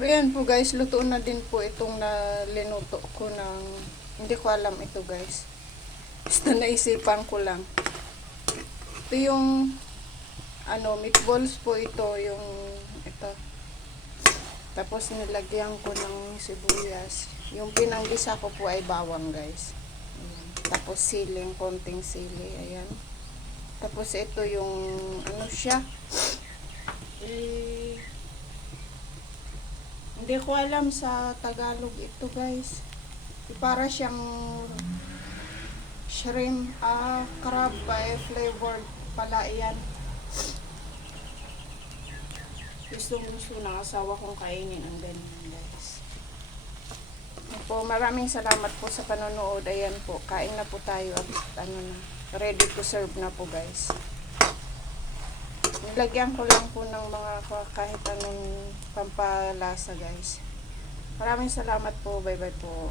Ayan po guys, luto na din po itong linuto ko ng, hindi ko alam ito guys. Basta naisipan ko lang. Ito yung, meatballs po ito, yung, ito. Tapos nilagyan ko ng sibuyas. Yung pinanggisa ko po ay bawang guys. Ayan. Tapos siling, konting sili, ayan. Tapos ito yung, siya. Hindi ko alam sa Tagalog ito guys. Para siyang shrimp, crab flavored pala yan. Gusto ng asawa kong kainin ang ganyan guys. Po, maraming salamat po sa panonood. Ayan po, kain na po tayo at ready to serve na po guys. Nilagyan ko lang po ng mga kahit anong pampalasa guys. Maraming salamat po. Bye bye po.